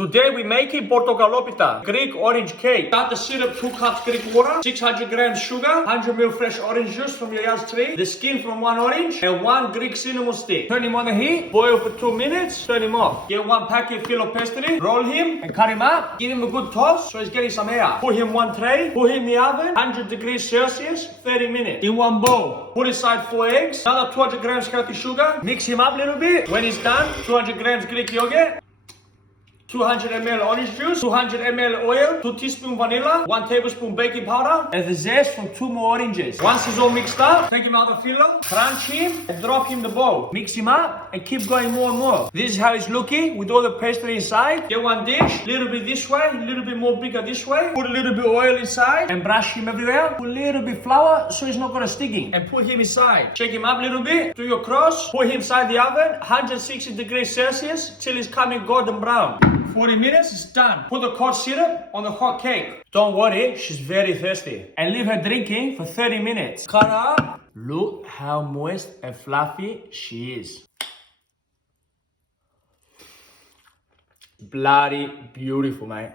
Today we're making Portokalopita, Greek orange cake. Start the syrup, 2 cups Greek water, 600 grams sugar, 100 ml fresh orange juice from your yard's tree, the skin from 1 orange, and 1 Greek cinnamon stick. Turn him on the heat, boil for 2 minutes, turn him off. Get 1 packet filo pastry, roll him and cut him up. Give him a good toss so he's getting some air. Put him 1 tray, put him in the oven, 100 degrees Celsius, 30 minutes. In 1 bowl, put aside 4 eggs, another 200 grams healthy sugar, mix him up a little bit. When he's done, 200 grams Greek yogurt, 200 ml orange juice, 200 ml oil, 2 teaspoons vanilla, 1 tablespoon baking powder, and the zest from 2 more oranges. Once it's all mixed up, take him out of the filo, crunch him, and drop him in the bowl. Mix him up, and keep going more and more. This is how it's looking, with all the pastry inside. Get 1 dish, little bit this way, a little bit more bigger this way. Put a little bit oil inside, and brush him everywhere. Put a little bit flour, so it's not gonna stick in. And put him inside. Shake him up a little bit, do your cross, put him inside the oven, 160 degrees Celsius, till it's coming golden brown. 40 minutes, it's done. Put the cold syrup on the hot cake. Don't worry, she's very thirsty. And leave her drinking for 30 minutes. Cut her up. Look how moist and fluffy she is. Bloody beautiful, mate.